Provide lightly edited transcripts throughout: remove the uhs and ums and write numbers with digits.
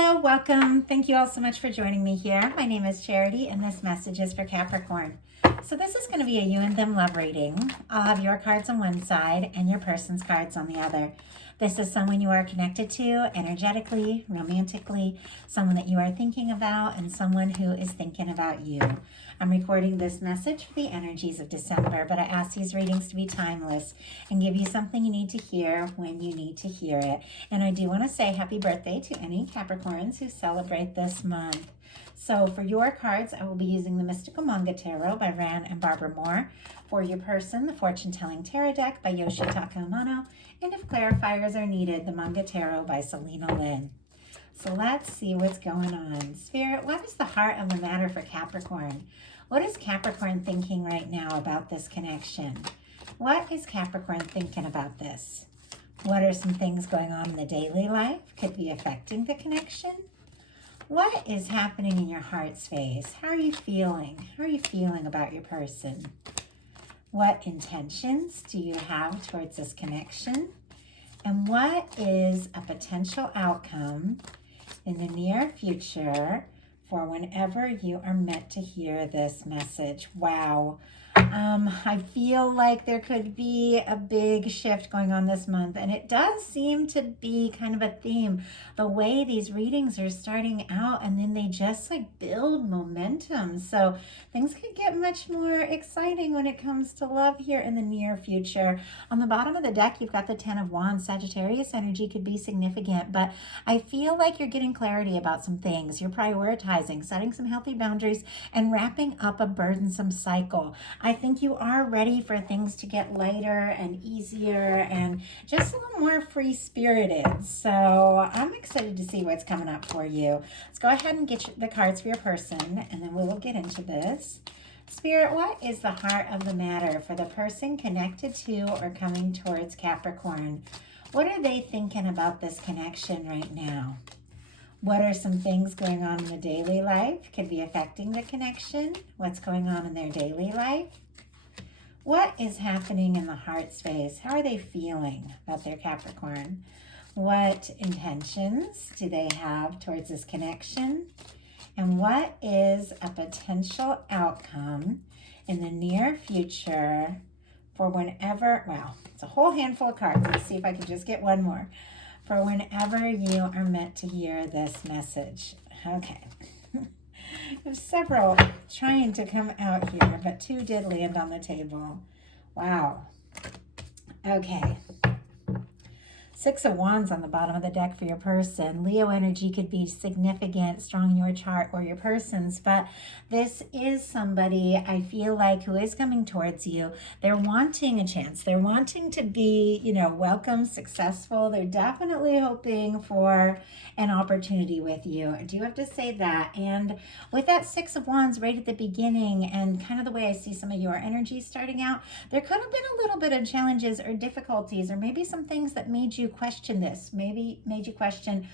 Hello, welcome. Thank you all so much for joining me here. My name is Charity, and this message is for Capricorn. So this is going to be a you and them love reading. I'll have your cards on one side and your person's cards on the other. This is someone you are connected to energetically, romantically, someone that you are thinking about, and someone who is thinking about you. I'm recording this message for the energies of December, but I ask these readings to be timeless and give you something you need to hear when you need to hear it. And I do want to say happy birthday to any Capricorns who celebrate this month. So for your cards, I will be using the Mystical Manga Tarot by Ran and Barbara Moore. For your person, the Fortune Telling Tarot Deck by Yoshitaka Amano. And if clarifiers are needed, the Manga Tarot by Selena Lynn. So let's see what's going on. Spirit, what is the heart of the matter for Capricorn? What is Capricorn thinking right now about this connection? What is Capricorn thinking about this? What are some things going on in the daily life? Could be affecting the connection? What is happening in your heart space? How are you feeling? How are you feeling about your person? What intentions do you have towards this connection? And what is a potential outcome in the near future for whenever you are meant to hear this message? Wow. I feel like there could be a big shift going on this month, and it does seem to be kind of a theme. The way these readings are starting out, and then they just like build momentum. So things could get much more exciting when it comes to love here in the near future. On the bottom of the deck, you've got the Ten of Wands. Sagittarius energy could be significant, but I feel like you're getting clarity about some things. You're prioritizing, setting some healthy boundaries, and wrapping up a burdensome cycle. I think you are ready for things to get lighter and easier and just a little more free-spirited. So I'm excited to see what's coming up for you. Let's go ahead and get the cards for your person, and then we will get into this. Spirit, what is the heart of the matter for the person connected to or coming towards Capricorn? What are they thinking about this connection right now? What are some things going on in the daily life? Could be affecting the connection. What's going on in their daily life? What is happening in the heart space? How are they feeling about their Capricorn? What intentions do they have towards this connection? And what is a potential outcome in the near future for whenever, well, it's a whole handful of cards. Let's see if I can just get one more. For whenever you are meant to hear this message. Okay. There's several trying to come out here, but two did land on the table. Wow. Okay. Six of Wands on the bottom of the deck for your person. Leo energy could be significant, strong in your chart or your person's, but this is somebody I feel like who is coming towards you. They're wanting a chance. They're wanting to be, welcome, successful. They're definitely hoping for an opportunity with you. I do have to say that. And with that Six of Wands right at the beginning and kind of the way I see some of your energy starting out, there could have been a little bit of challenges or difficulties or maybe some things that made you question this, maybe made you question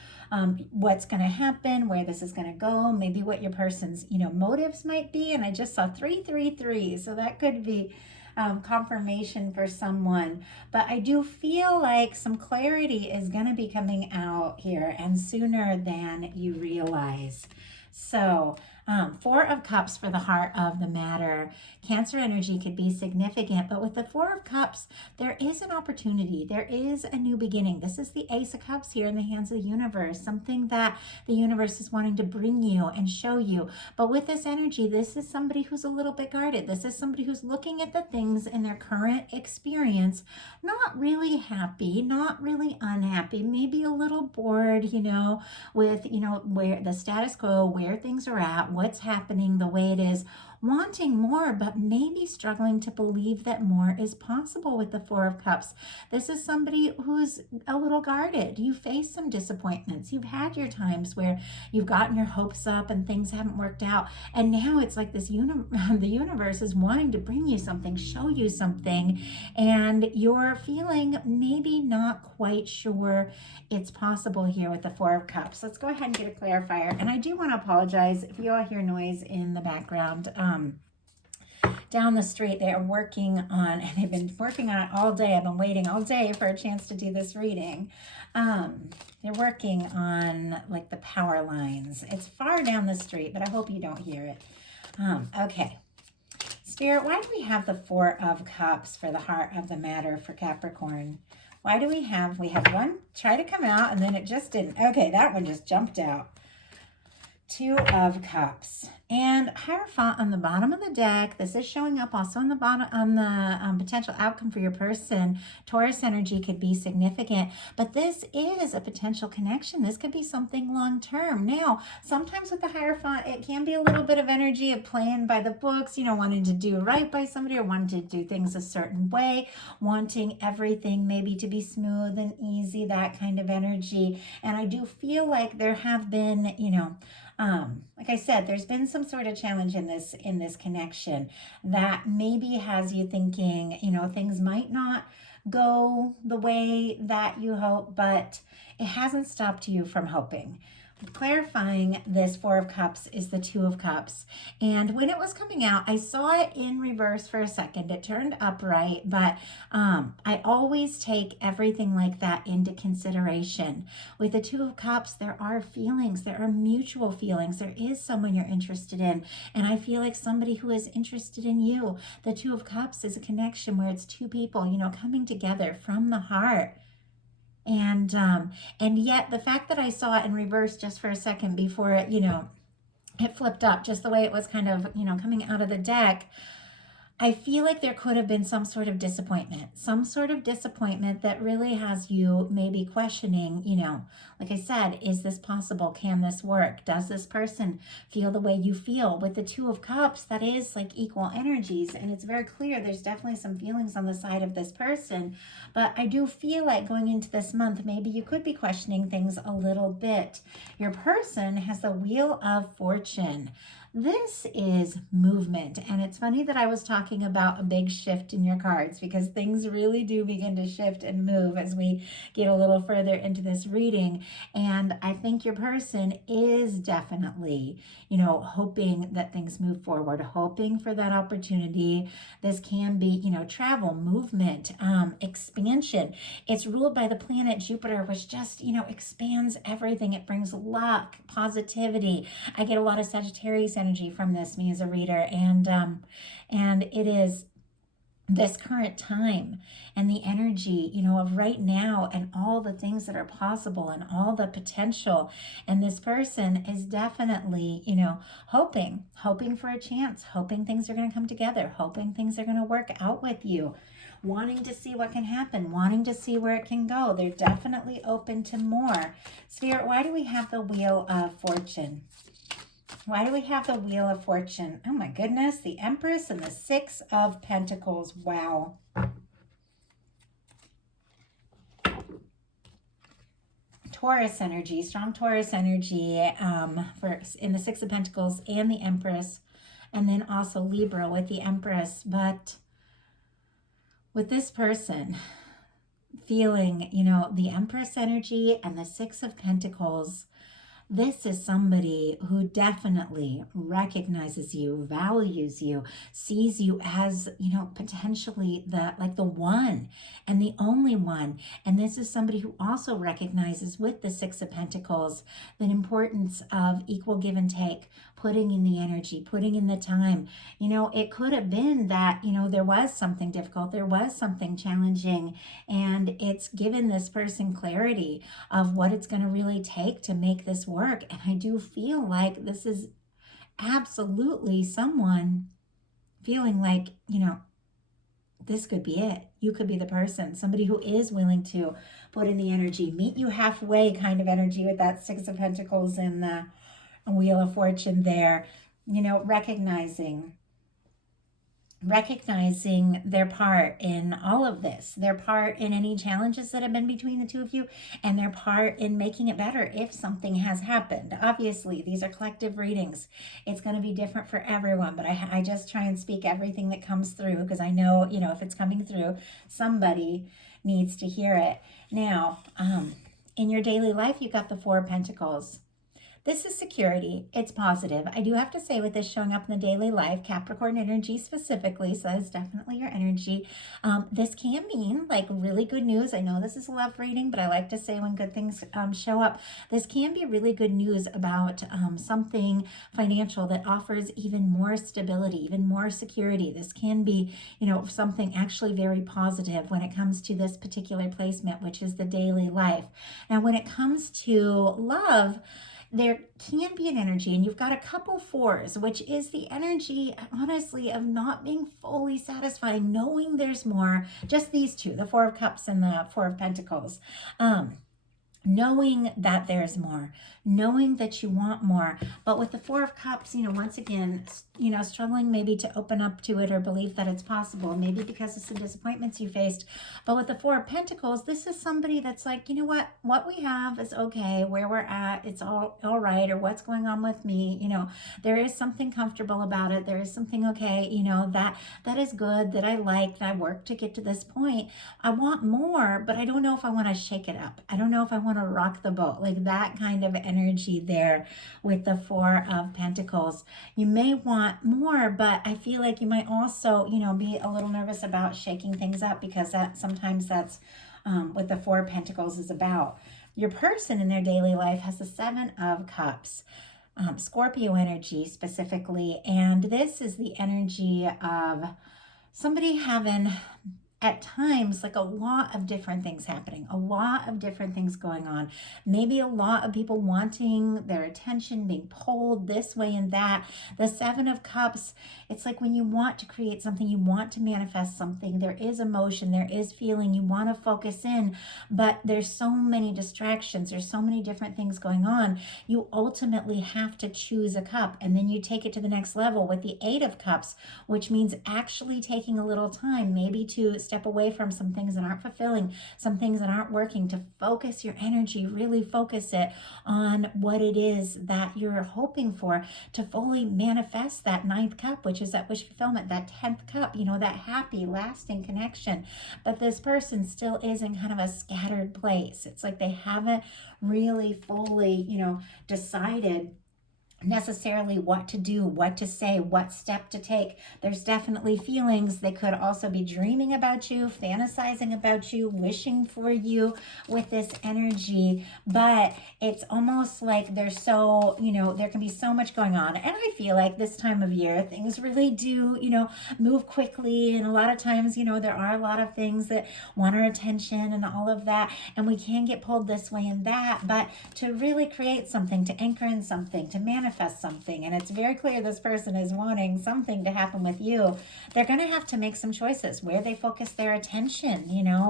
what's going to happen, where this is going to go, maybe what your person's motives might be. And I just saw 333, so that could be confirmation for someone. But I do feel like some clarity is going to be coming out here, and sooner than you realize. So Four of Cups for the heart of the matter. Cancer energy could be significant, but with the Four of Cups, there is an opportunity. There is a new beginning. This is the Ace of Cups here in the hands of the universe, something that the universe is wanting to bring you and show you. But with this energy, this is somebody who's a little bit guarded. This is somebody who's looking at the things in their current experience, not really happy, not really unhappy, maybe a little bored, with, where the status quo, where things are at, what's happening the way it is, wanting more, but maybe struggling to believe that more is possible with the Four of Cups. This is somebody who's a little guarded. You face some disappointments. You've had your times where you've gotten your hopes up and things haven't worked out. And now it's like this the universe is wanting to bring you something, show you something, and you're feeling maybe not quite sure it's possible here with the Four of Cups. Let's go ahead and get a clarifier. And I do want to apologize if you all hear noise in the background. down the street. They are working on, and they've been working on it all day. I've been waiting all day for a chance to do this reading. They're working on like the power lines. It's far down the street, but I hope you don't hear it. Okay. Spirit, why do we have the Four of Cups for the heart of the matter for Capricorn? Why do we have one try to come out and then it just didn't. Okay, that one just jumped out. Two of Cups and Hierophant on the bottom of the deck. This is showing up also on the bottom on the potential outcome for your person. Taurus energy could be significant, but this is a potential connection. This could be something long term. Now, sometimes with the Hierophant, it can be a little bit of energy of playing by the books, you know, wanting to do right by somebody or wanting to do things a certain way, wanting everything maybe to be smooth and easy, that kind of energy. And I do feel like there have been, you know, like I said, there's been some sort of challenge in this connection that maybe has you thinking, you know, things might not go the way that you hope, but it hasn't stopped you from hoping. Clarifying this Four of Cups is the Two of Cups. And when it was coming out, I saw it in reverse for a second. It turned upright, but I always take everything like that into consideration. With the Two of Cups, there are feelings. There are mutual feelings. There is someone you're interested in. And I feel like somebody who is interested in you. The Two of Cups is a connection where it's two people, you know, coming together from the heart. And yet the fact that I saw it in reverse just for a second before it, you know, it flipped up just the way it was kind of, you know, coming out of the deck, I feel like there could have been some sort of disappointment that really has you maybe questioning, you know, like I said, is this possible? Can this work? Does this person feel the way you feel? With the Two of Cups, that is like equal energies. And it's very clear there's definitely some feelings on the side of this person. But I do feel like going into this month, maybe you could be questioning things a little bit. Your person has the Wheel of Fortune. This is movement, and it's funny that I was talking about a big shift in your cards because things really do begin to shift and move as we get a little further into this reading. And I think your person is definitely, you know, hoping that things move forward, hoping for that opportunity. This can be, you know, travel, movement, expansion. It's ruled by the planet Jupiter, which just, you know, expands everything. It brings luck, positivity. I get a lot of Sagittarius energy from this, me as a reader, and it is this current time and the energy, you know, of right now and all the things that are possible and all the potential. And this person is definitely, you know, hoping for a chance, hoping things are going to come together, hoping things are going to work out with you, wanting to see what can happen, wanting to see where it can go. They're definitely open to more. Spirit, why do we have the Wheel of Fortune? Why do we have the Wheel of Fortune? Oh my goodness, the Empress and the Six of Pentacles. Wow. Taurus energy, strong Taurus energy in the Six of Pentacles and the Empress, and then also Libra with the Empress. But with this person feeling, you know, the Empress energy and the Six of Pentacles, this is somebody who definitely recognizes you, values you, sees you as, you know, potentially the one and the only one. And this is somebody who also recognizes with the Six of Pentacles the importance of equal give and take, putting in the energy, putting in the time. You know, it could have been that, you know, there was something difficult, there was something challenging, and it's given this person clarity of what it's going to really take to make this work. And I do feel like this is absolutely someone feeling like, you know, this could be it. You could be the person, somebody who is willing to put in the energy, meet you halfway kind of energy with that Six of Pentacles and the Wheel of Fortune there, you know, recognizing their part in all of this, their part in any challenges that have been between the two of you, and their part in making it better if something has happened. Obviously, these are collective readings. It's going to be different for everyone, but I just try and speak everything that comes through because I know, you know, if it's coming through, somebody needs to hear it. Now, in your daily life, you've got the Four of Pentacles. This is security. It's positive. I do have to say, with this showing up in the daily life, Capricorn energy specifically, so that is definitely your energy. This can mean like really good news. I know this is a love reading, but I like to say when good things show up, this can be really good news about something financial that offers even more stability, even more security. This can be, something actually very positive when it comes to this particular placement, which is the daily life. Now, when it comes to love, there can be an energy, and you've got a couple fours, which is the energy, honestly, of not being fully satisfied, knowing there's more. Just these two, the Four of Cups and the Four of Pentacles. Knowing that there's more, knowing that you want more. But with the Four of Cups, once again, struggling maybe to open up to it or believe that it's possible, maybe because of some disappointments you faced. But with the Four of Pentacles, this is somebody that's like, you know what we have is okay, where we're at, it's all right, or what's going on with me, there is something comfortable about it, there is something okay, that is good, that I like, that I worked to get to this point. I want more, but I don't know if I want to shake it up. I don't know if I want to rock the boat, like that kind of energy there with the Four of Pentacles. You may want more, but I feel like you might also, be a little nervous about shaking things up, because sometimes that's what the Four of Pentacles is about. Your person in their daily life has the Seven of Cups, Scorpio energy specifically, and this is the energy of somebody having, at times, like a lot of different things happening, a lot of different things going on. Maybe a lot of people wanting their attention, being pulled this way and that. The Seven of Cups, it's like when you want to create something, you want to manifest something, there is emotion, there is feeling, you want to focus in, but there's so many distractions, there's so many different things going on. You ultimately have to choose a cup, and then you take it to the next level with the Eight of Cups, which means actually taking a little time, maybe to step away from some things that aren't fulfilling, some things that aren't working, to focus your energy, really focus it on what it is that you're hoping for, to fully manifest that Ninth Cup, which is that wish fulfillment, that 10th cup, that happy, lasting connection. But this person still is in kind of a scattered place. It's like they haven't really fully, decided necessarily what to do, what to say, what step to take. There's definitely feelings. They could also be dreaming about you, fantasizing about you, wishing for you with this energy, but it's almost like there's so, there can be so much going on. And I feel like this time of year, things really do, move quickly. And a lot of times, there are a lot of things that want our attention and all of that. And we can get pulled this way and that, but to really create something, to anchor in something, to manifest something, and it's very clear this person is wanting something to happen with you, they're going to have to make some choices where they focus their attention,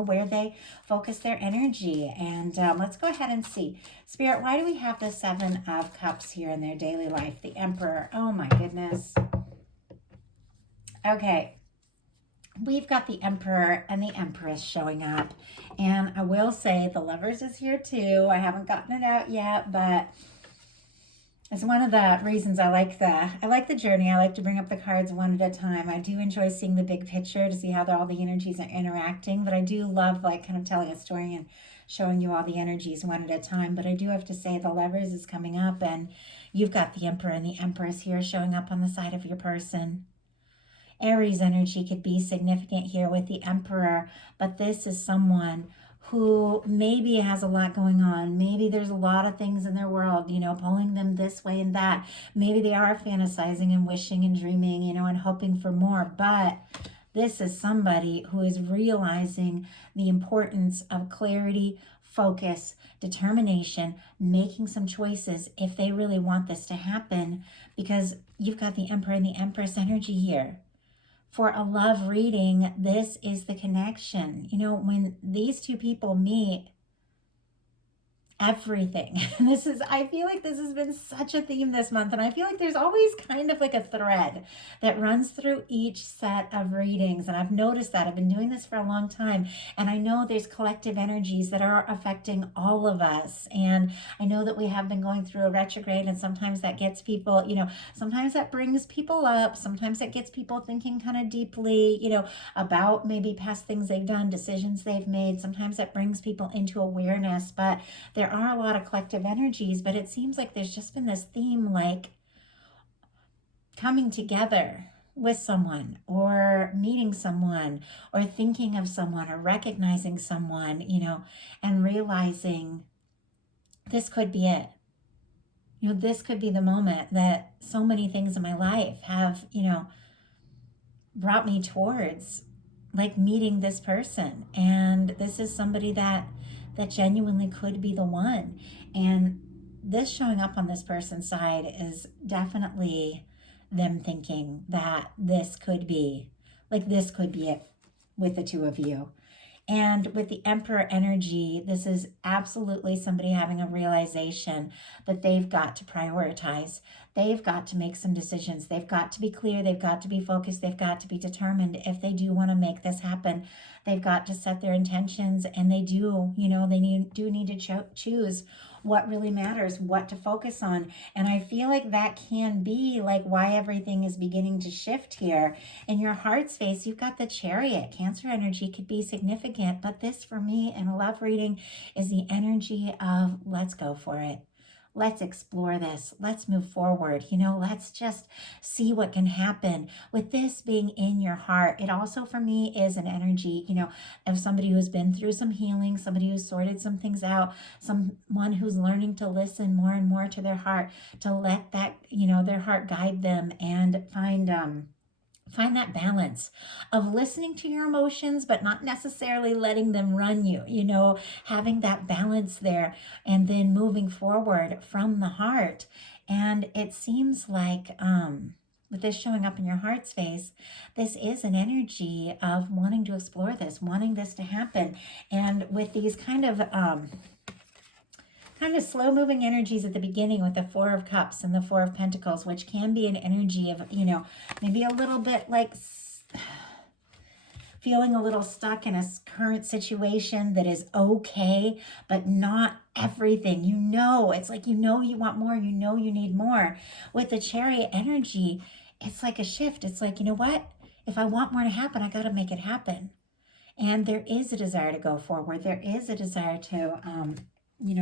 where they focus their energy. And let's go ahead and see. Spirit, why do we have the Seven of Cups here in their daily life? The Emperor. Oh my goodness. Okay. We've got the Emperor and the Empress showing up. And I will say the Lovers is here too. I haven't gotten it out yet, but it's one of the reasons I like the journey. I like to bring up the cards one at a time. I do enjoy seeing the big picture to see how all the energies are interacting, but I do love kind of telling a story and showing you all the energies one at a time. But I do have to say the Lovers is coming up, and you've got the Emperor and the Empress here showing up on the side of your person. Aries energy could be significant here with the Emperor, but this is someone who maybe has a lot going on. Maybe there's a lot of things in their world, pulling them this way and that. Maybe they are fantasizing and wishing and dreaming, and hoping for more. But this is somebody who is realizing the importance of clarity, focus, determination, making some choices if they really want this to happen, because you've got the Emperor and the Empress energy here. For a love reading, this is the connection. When these two people meet, everything. I feel like this has been such a theme this month, and I feel like there's always kind of like a thread that runs through each set of readings, and I've noticed that. I've been doing this for a long time, and I know there's collective energies that are affecting all of us, and I know that we have been going through a retrograde, and sometimes that gets people, sometimes that brings people up, sometimes it gets people thinking kind of deeply, about maybe past things they've done, decisions they've made. Sometimes that brings people into awareness, but there are a lot of collective energies, but it seems like there's just been this theme, like coming together with someone or meeting someone or thinking of someone or recognizing someone, and realizing this could be it. This could be the moment that so many things in my life have, brought me towards, like, meeting this person. And this is somebody that genuinely could be the one. And this showing up on this person's side is definitely them thinking that this could be it with the two of you. And with the Emperor energy, this is absolutely somebody having a realization that they've got to prioritize. They've got to make some decisions. They've got to be clear. They've got to be focused. They've got to be determined. If they do want to make this happen, they've got to set their intentions, and they do, they need to choose what really matters, what to focus on. And I feel like that can be like why everything is beginning to shift here. In your heart space, you've got the Chariot. Cancer energy could be significant, but this for me in a love reading is the energy of let's go for it. Let's explore this. Let's move forward. Let's just see what can happen. With this being in your heart, it also for me is an energy, of somebody who's been through some healing, somebody who's sorted some things out, someone who's learning to listen more and more to their heart, to let that, their heart guide them and find that balance of listening to your emotions, but not necessarily letting them run you, having that balance there and then moving forward from the heart. And it seems like, with this showing up in your heart space, this is an energy of wanting to explore this, wanting this to happen. And with these kind of slow moving energies at the beginning with the Four of Cups and the Four of Pentacles, which can be an energy of, maybe a little bit like feeling a little stuck in a current situation that is okay, but not everything. It's like, you want more, you need more. With the Chariot energy, it's like a shift. It's like, what? If I want more to happen, I got to make it happen. And there is a desire to go forward. There is a desire to,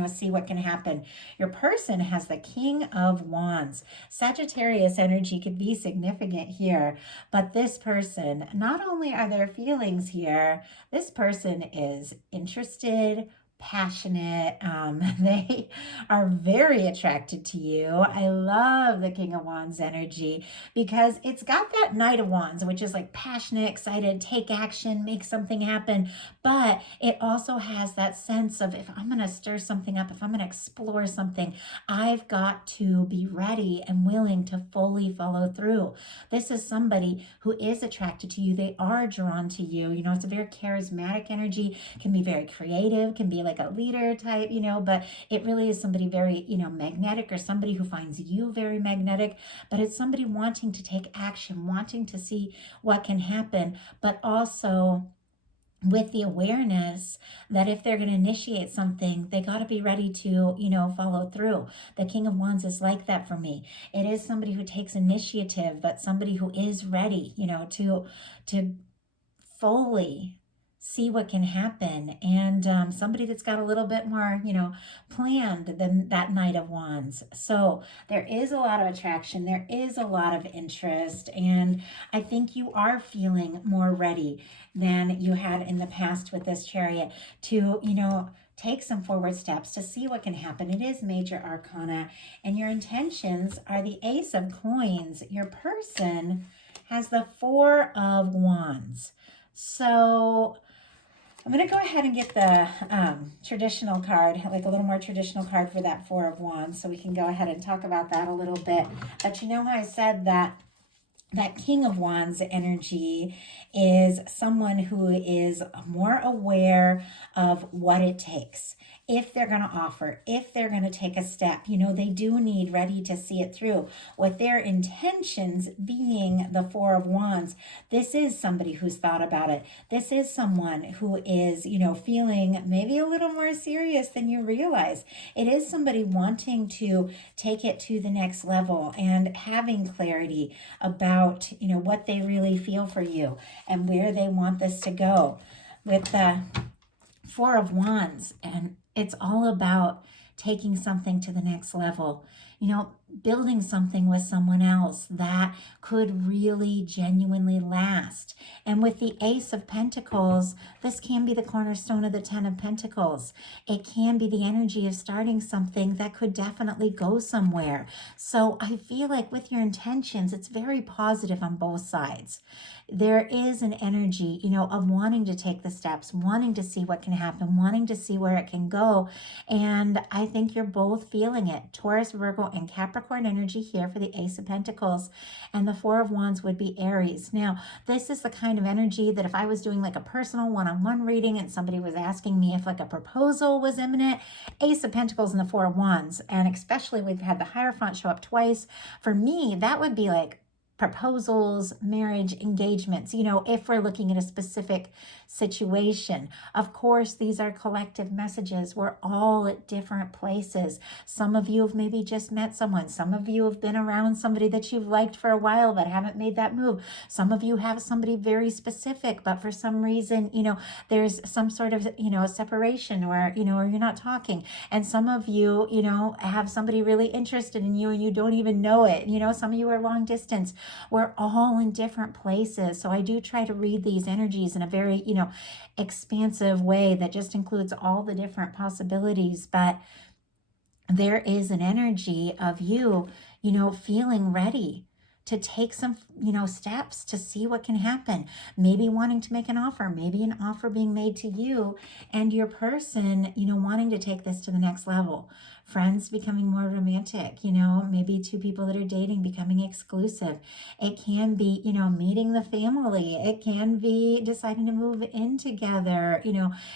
see what can happen. Your person has the King of Wands. Sagittarius energy could be significant here, but this person, not only are there feelings here, this person is interested, passionate. They are very attracted to you. I love the King of Wands energy because it's got that Knight of Wands, which is like passionate, excited, take action, make something happen. But it also has that sense of, if I'm going to stir something up, if I'm going to explore something, I've got to be ready and willing to fully follow through. This is somebody who is attracted to you. They are drawn to you. It's a very charismatic energy, can be very creative, can be like a leader type, but it really is somebody very, magnetic, or somebody who finds you very magnetic. But it's somebody wanting to take action, wanting to see what can happen, but also with the awareness that if they're going to initiate something, they got to be ready to, follow through. The King of Wands is like that for me. It is somebody who takes initiative, but somebody who is ready, to fully see what can happen, and somebody that's got a little bit more, planned than that Knight of Wands. So there is a lot of attraction, there is a lot of interest, and I think you are feeling more ready than you had in the past with this Chariot to, take some forward steps to see what can happen. It is major arcana, and your intentions are the Ace of Coins. Your person has the Four of Wands. So I'm going to go ahead and get the traditional card, like a little more traditional card for that Four of Wands, so we can go ahead and talk about that a little bit. But how I said that King of Wands energy is someone who is more aware of what it takes. If they're going to offer, if they're going to take a step, they do need ready to see it through. With their intentions being the Four of Wands, this is somebody who's thought about it. This is someone who is, feeling maybe a little more serious than you realize. It is somebody wanting to take it to the next level and having clarity about, what they really feel for you and where they want this to go. With the Four of Wands, and it's all about taking something to the next level, building something with someone else that could really genuinely last. And with the Ace of Pentacles, this can be the cornerstone of the Ten of Pentacles. It can be the energy of starting something that could definitely go somewhere. So I feel like with your intentions, it's very positive on both sides. There is an energy, of wanting to take the steps, wanting to see what can happen, wanting to see where it can go. And I think you're both feeling it. Taurus, Virgo, and Capricorn energy here for the Ace of Pentacles. And the Four of Wands would be Aries. Now, this is the kind of energy that if I was doing like a personal one-on-one reading and somebody was asking me if like a proposal was imminent, Ace of Pentacles and the Four of Wands, and especially we've had the Hierophant show up twice, for me, that would be like proposals, marriage, engagements, if we're looking at a specific situation. Of course, these are collective messages. We're all at different places. Some of you have maybe just met someone. Some of you have been around somebody that you've liked for a while but haven't made that move. Some of you have somebody very specific, but for some reason, there's some sort of, a separation or you're not talking. And some of you, have somebody really interested in you and you don't even know it. Some of you are long distance. We're all in different places. So I do try to read these energies in a very, expansive way that just includes all the different possibilities. But there is an energy of you, feeling ready to take some, steps to see what can happen. Maybe wanting to make an offer, maybe an offer being made to you and your person, wanting to take this to the next level. Friends becoming more romantic, maybe two people that are dating becoming exclusive. It can be, meeting the family. It can be deciding to move in together,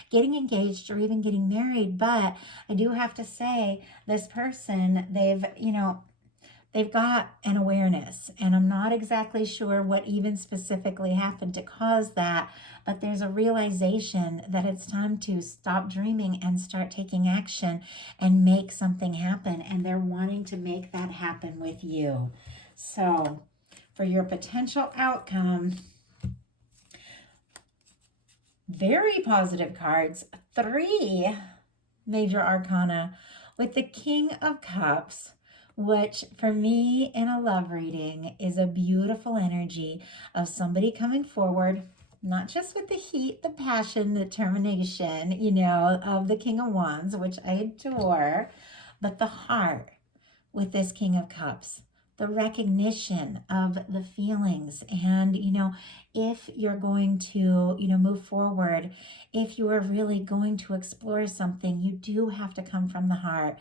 getting engaged or even getting married. But I do have to say, this person, they've got an awareness, and I'm not exactly sure what even specifically happened to cause that, but there's a realization that it's time to stop dreaming and start taking action and make something happen, and they're wanting to make that happen with you. So for your potential outcome, very positive cards, 3 major arcana with the King of Cups, which for me in a love reading is a beautiful energy of somebody coming forward, not just with the heat, the passion, the determination, of the King of Wands, which I adore, but the heart with this King of Cups, the recognition of the feelings. And, if you're going to, move forward, if you are really going to explore something, you do have to come from the heart.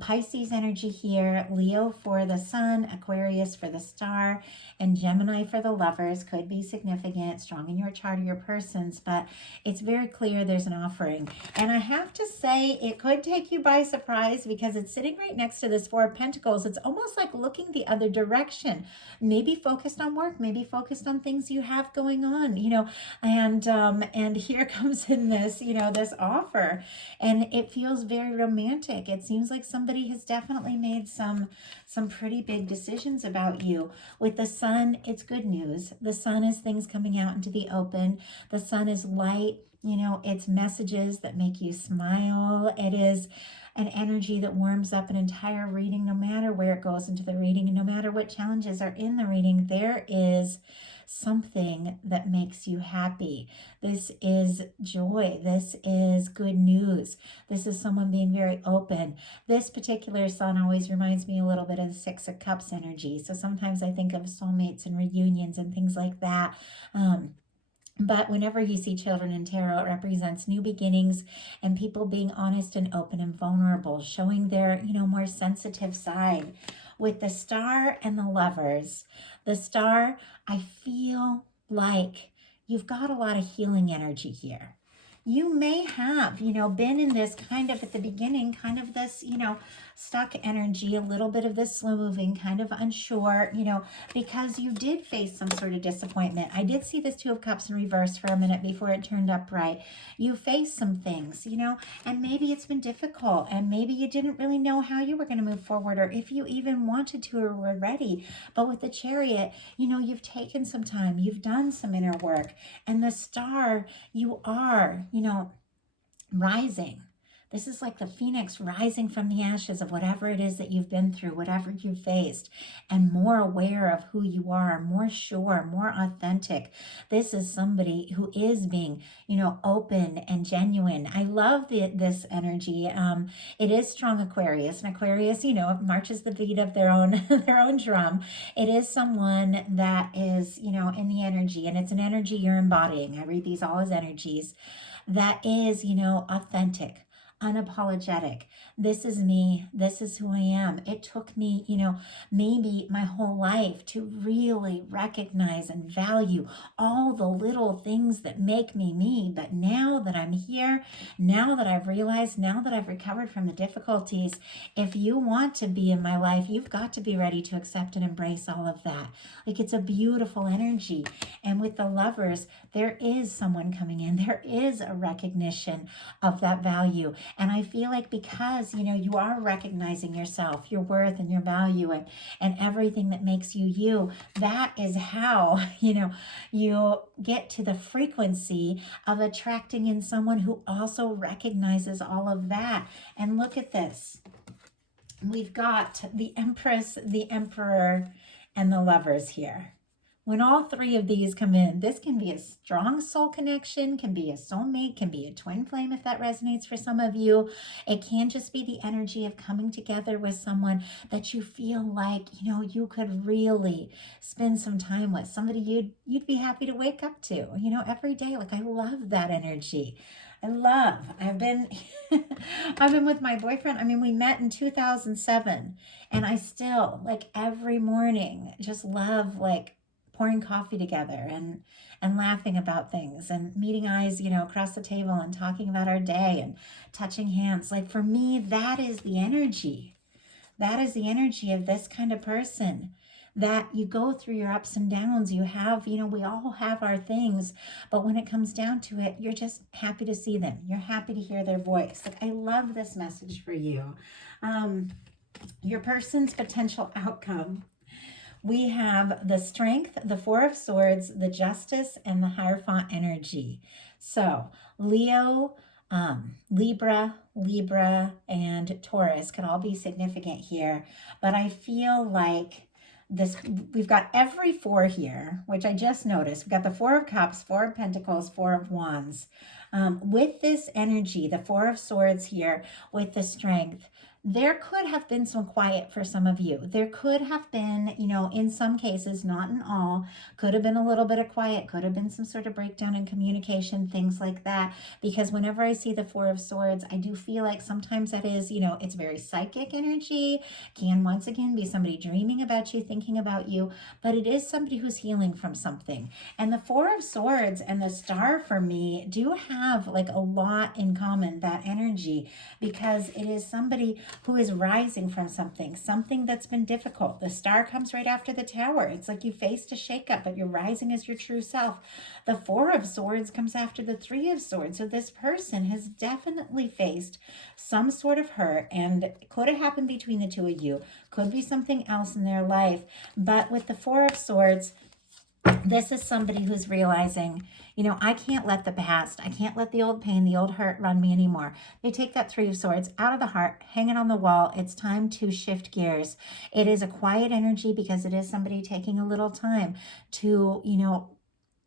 Pisces energy here, Leo for the sun, Aquarius for the star, and Gemini for the lovers could be significant, strong in your chart or your person's, but it's very clear there's an offering. And I have to say, it could take you by surprise because it's sitting right next to this Four of Pentacles. It's almost like looking the other direction, maybe focused on work, maybe focused on things you have going on, and here comes in this, this offer, and it feels very romantic. It seems like somebody has definitely made some pretty big decisions about you. With the sun, it's good news. The sun is things coming out into the open. The sun is light. It's messages that make you smile. It is an energy that warms up an entire reading, no matter where it goes into the reading, and no matter what challenges are in the reading, there is something that makes you happy. This is joy. This is good news. This is someone being very open. This particular sun always reminds me a little bit of the Six of Cups energy. So sometimes I think of soulmates and reunions and things like that. But whenever you see children in tarot, it represents new beginnings and people being honest and open and vulnerable, showing their, more sensitive side. With the star and the lovers, the star, I feel like you've got a lot of healing energy here. You may have, been in this kind of at the beginning, kind of this, stuck energy, a little bit of this slow moving, kind of unsure, because you did face some sort of disappointment. I did see this Two of Cups in reverse for a minute before it turned upright. You faced some things, and maybe it's been difficult, and maybe you didn't really know how you were going to move forward, or if you even wanted to or were ready. But with the Chariot, you've taken some time, you've done some inner work, and the star, you are, rising. This is like the phoenix rising from the ashes of whatever it is that you've been through, whatever you've faced, and more aware of who you are, more sure, more authentic. This is somebody who is being, open and genuine. I love this energy. It is strong Aquarius, and Aquarius, marches the beat of their own their own drum. It is someone that is, in the energy, and it's an energy you're embodying. I read these all as energies that is, authentic, unapologetic. This is me. This is who I am. It took me, maybe my whole life to really recognize and value all the little things that make me me. But now that I'm here, now that I've realized, now that I've recovered from the difficulties, if you want to be in my life, you've got to be ready to accept and embrace all of that. Like, it's a beautiful energy. And with the Lovers, there is someone coming in. There is a recognition of that value. And I feel like because, you are recognizing yourself, your worth and your value, and everything that makes you you, that is how, you get to the frequency of attracting in someone who also recognizes all of that. And look at this. We've got the Empress, the Emperor, and the Lovers here. When all three of these come in, this can be a strong soul connection, can be a soulmate, can be a twin flame if that resonates for some of you. It can just be the energy of coming together with someone that you feel like, you could really spend some time with, somebody you'd be happy to wake up to, every day. Like, I love that energy. I've been with my boyfriend. I mean, we met in 2007, and I still, like, every morning just love, like, pouring coffee together and laughing about things and meeting eyes, across the table and talking about our day and touching hands. Like, for me, that is the energy. That is the energy of this kind of person, that you go through your ups and downs. You have, we all have our things, but when it comes down to it, you're just happy to see them. You're happy to hear their voice. Like, I love this message for you. Your person's potential outcome. We have the Strength, the Four of Swords, the Justice, and the Hierophant energy. So Leo, Libra, and Taurus could all be significant here. But I feel like we've got every four here, which I just noticed. We've got the Four of Cups, Four of Pentacles, Four of Wands. With this energy, the Four of Swords here, with the Strength, there could have been some quiet for some of you. There could have been, in some cases, not in all, could have been a little bit of quiet, could have been some sort of breakdown in communication, things like that. Because whenever I see the Four of Swords, I do feel like sometimes that is, it's very psychic energy, can once again be somebody dreaming about you, thinking about you, but it is somebody who's healing from something. And the Four of Swords and the Star for me do have like a lot in common, that energy, because it is somebody who is rising from something that's been difficult. The Star comes right after the Tower. It's like you faced a shakeup, but you're rising as your true self. The Four of Swords comes after the Three of Swords. So this person has definitely faced some sort of hurt, and it could have happened between the two of you. Could be something else in their life. But with the Four of Swords, this is somebody who's realizing, I can't let the past, I can't let the old pain, the old hurt run me anymore. They take that Three of Swords out of the heart, hang it on the wall. It's time to shift gears. It is a quiet energy because it is somebody taking a little time to,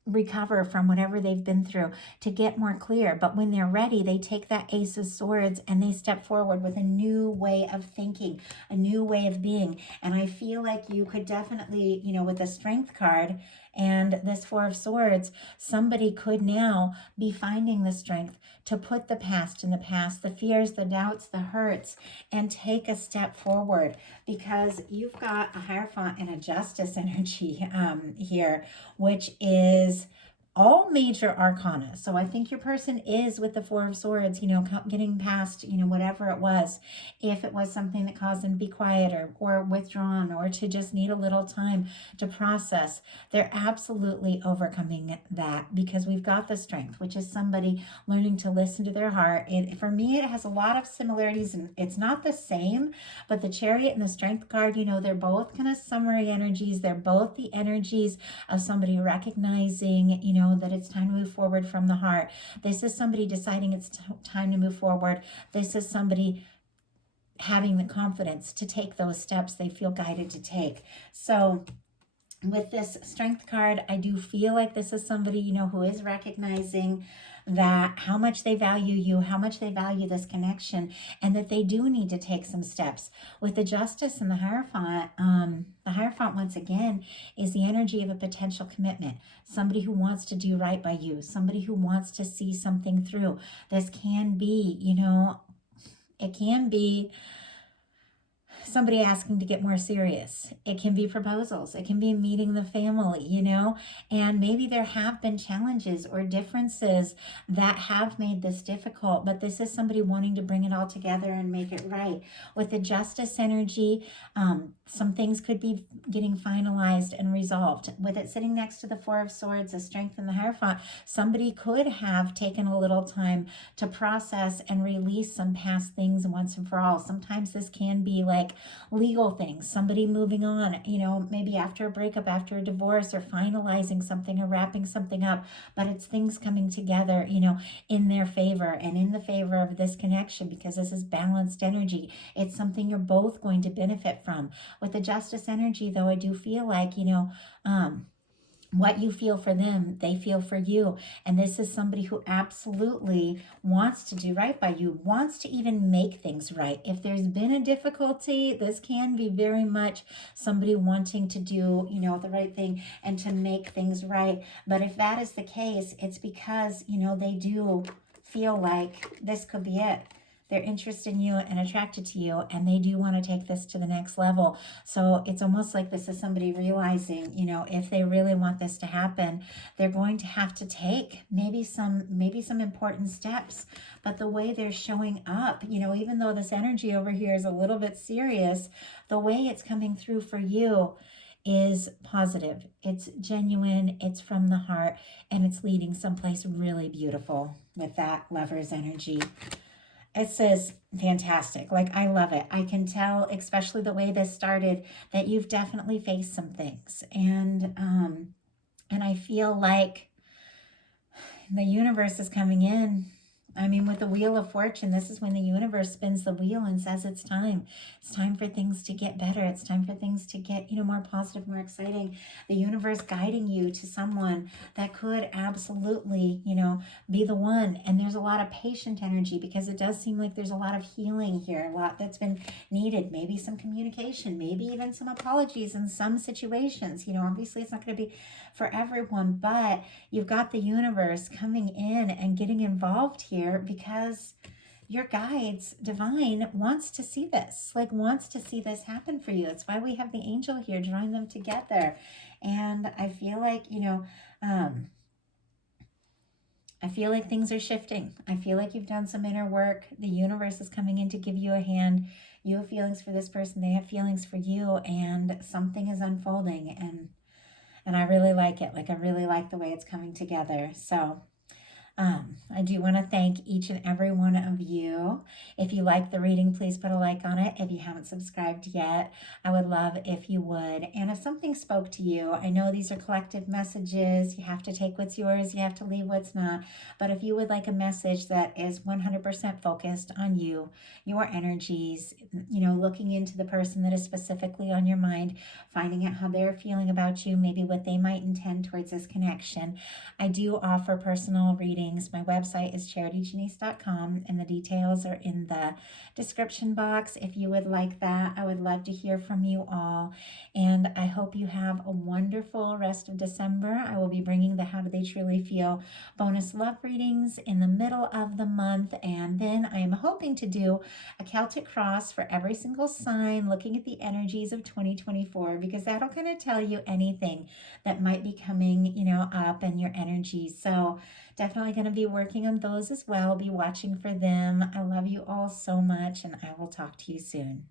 recover from whatever they've been through, to get more clear. But when they're ready, they take that Ace of Swords and they step forward with a new way of thinking, a new way of being. And I feel like you could definitely, with the Strength card and this Four of Swords, somebody could now be finding the strength to put the past in the past, the fears, the doubts, the hurts, and take a step forward, because you've got a Hierophant and a Justice energy here, which is all major arcana. So I think your person is, with the Four of Swords, getting past, whatever it was. If it was something that caused them to be quiet or withdrawn, or to just need a little time to process, they're absolutely overcoming that, because we've got the Strength, which is somebody learning to listen to their heart. For me, it has a lot of similarities, and it's not the same, but the Chariot and the Strength card, they're both kind of summary energies. They're both the energies of somebody recognizing, know that it's time to move forward from the heart. This is somebody deciding it's time to move forward. This is somebody having the confidence to take those steps they feel guided to take. So with this Strength card, I do feel like this is somebody, you know, who is recognizing that how much they value you, how much they value this connection, and that they do need to take some steps. With the Justice and the Hierophant once again is the energy of a potential commitment. Somebody who wants to do right by you, somebody who wants to see something through. This can be, you know, it can be somebody asking to get more serious. It can be proposals. It can be meeting the family, you know, and maybe there have been challenges or differences that have made this difficult, but this is somebody wanting to bring it all together and make it right. With the Justice energy, some things could be getting finalized and resolved. With it sitting next to the Four of Swords, the Strength and the Hierophant, somebody could have taken a little time to process and release some past things once and for all. Sometimes this can be like legal things, somebody moving on, you know, maybe after a breakup, after a divorce, or finalizing something or wrapping something up, but it's things coming together, you know, in their favor and in the favor of this connection, because this is balanced energy. It's something you're both going to benefit from. With the Justice energy, though, I do feel like, you know, what you feel for them, they feel for you. And this is somebody who absolutely wants to do right by you, wants to even make things right. If there's been a difficulty, this can be very much somebody wanting to do, you know, the right thing and to make things right. But if that is the case, it's because, you know, they do feel like this could be it. They're interested in you and attracted to you, and they do want to take this to the next level. So it's almost like this is somebody realizing, you know, if they really want this to happen, they're going to have to take maybe some important steps. But the way they're showing up, you know, even though this energy over here is a little bit serious, the way it's coming through for you is positive. It's genuine, it's from the heart, and it's leading someplace really beautiful with that Lover's energy. It says fantastic. Like, I love it. I can tell, especially the way this started, that you've definitely faced some things. And I feel like the universe is coming in. I mean, with the Wheel of Fortune, this is when the universe spins the wheel and says it's time. It's time for things to get better. It's time for things to get, you know, more positive, more exciting. The universe guiding you to someone that could absolutely, you know, be the one. And there's a lot of patient energy, because it does seem like there's a lot of healing here, a lot that's been needed. Maybe some communication, maybe even some apologies in some situations. You know, obviously it's not going to be for everyone, but you've got the universe coming in and getting involved here, because your guides, divine, wants to see this, like wants to see this happen for you. That's why we have the angel here drawing them together. And I feel like, you know, I feel like things are shifting. I feel like you've done some inner work. The universe is coming in to give you a hand. You have feelings for this person. They have feelings for you, and something is unfolding. And I really like it. Like, I really like the way it's coming together. So I do want to thank each and every one of you. If you like the reading, please put a like on it. If you haven't subscribed yet, I would love if you would. And if something spoke to you, I know these are collective messages. You have to take what's yours. You have to leave what's not. But if you would like a message that is 100% focused on you, your energies, you know, looking into the person that is specifically on your mind, finding out how they're feeling about you, maybe what they might intend towards this connection, I do offer personal readings. My website is charityjanice.com, and the details are in the description box. If you would like that, I would love to hear from you all. And I hope you have a wonderful rest of December. I will be bringing the How Do They Truly Feel bonus love readings in the middle of the month. And then I am hoping to do a Celtic cross for every single sign, looking at the energies of 2024, because that'll kind of tell you anything that might be coming, you know, up in your energies. So definitely going to be working on those as well. Be watching for them. I love you all so much, and I will talk to you soon.